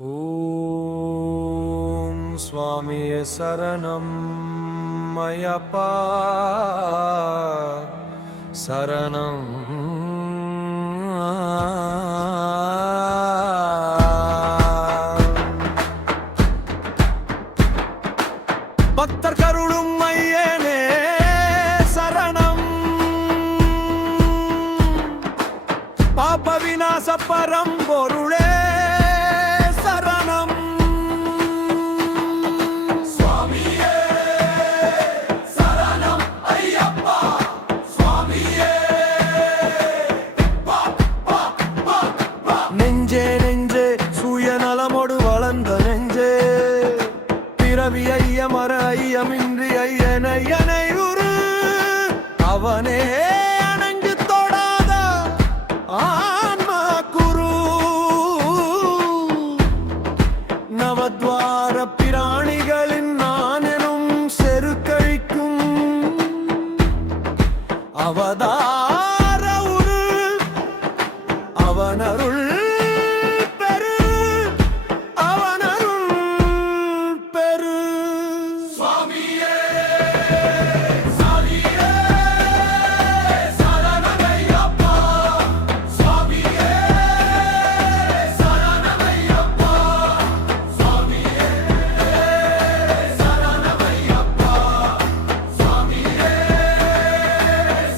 ஓம் சுவாமியே சரணம் ஐயப்பா சரணம். பக்தர் கருளும் ஐயனே சரணம். பாப விநாச பரம்பொருளே சரணம். சுவாமியே சரணம் ஐயப்பா சுவாமியே. நெஞ்சே நெஞ்சே சுயநலமோடு வளர்ந்த நெஞ்சே, பிறவி ஐயமர ஐயமின்றி ஐயனை ஐயனை உரு அவனே அணங்கு தொடாத ஆன்மா குரு. நவத்வார பிராணிகளின் நானெனும் செருக்கழிக்கும் அவதார உரு அவனருள் பெரு அவனருள் பெரு. சுவாமியே சாமியே சரணமையப்பா சுவாமியே சரணமையப்பா சுவாமியே சரணமையப்பா சுவாமியே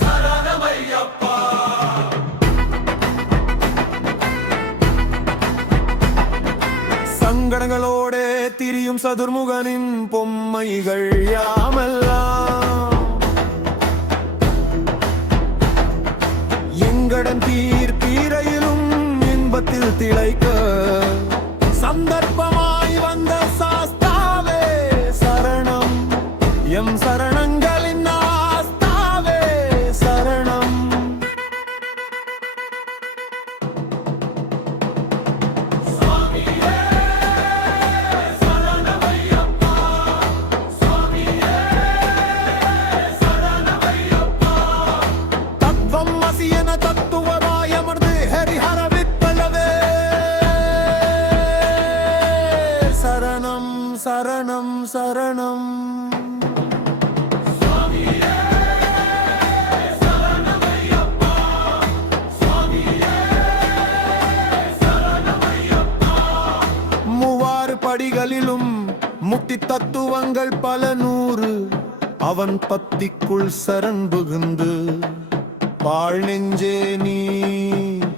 சரணமையப்பா. சங்கடங்களோடு திரியும் சதுர்முகனின் பொம்மைகள் யாமெல்லாம் எங்கடன் தீர்த்தீரையிலும் இன்பத்தில் திளைக்க சந்தர்ப்பமாய் வந்த சாஸ்தாவே சரணம். எம் சரணங்களின் ஆஸ்தாவே சரணம். தத்துவம் அசியன தத்துவமாயமர்ந்து ஹரிஹர விப்பலவே சரணம் சரணம் சரணம். மூவாறு படிகளிலும் முக்தி தத்துவங்கள் பல நூறு அவன் பத்திக்குள் சரண் புகுந்து பாழ் நெஞ்சே நீ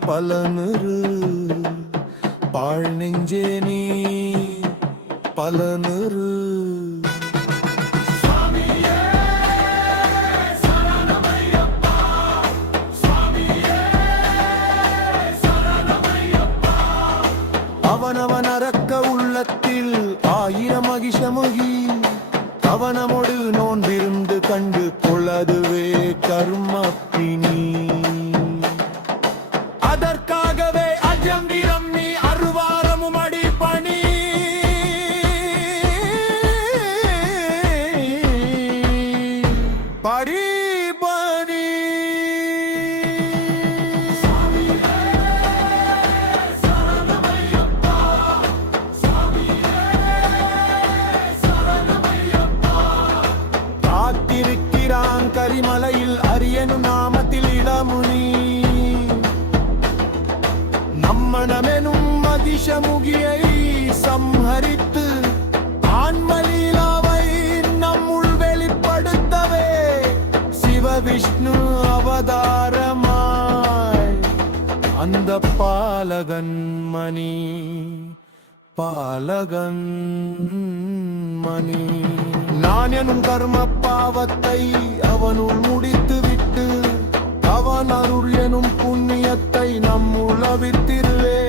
பலனுறு பாழ் நெஞ்சே நீ பலனுறு. அவனவன் அரக்க உள்ளத்தில் ஆயிரம் மகிஷமுகி கவனமொடு நோன்பிருந்து கண்டு கொள்ளதுவே கர்மப்பினி. அதற்காகவே அஜம் வீரம் நீ அருவாரமும் அடிப்பணி. பரிபணி காத்திருக்கிறான் கரிமலையில் அரியனும் நாமத்தில் இளமுனி. நம்மனமெனும் அதிசமுகியை சம்ஹரித்து ஆன்மலீலாவை நம்முள் வெளிப்படுத்தவே சிவவிஷ்ணு அவதாரமாய் அந்த பாலகன் மணி பாலகன் மணி. நான் எனும் கர்ம பாவத்தை அவனுள் முடித்து விட்டு அவன் அருள் எனும் புண்ணியத்தை நம்முள் அவித்திருவே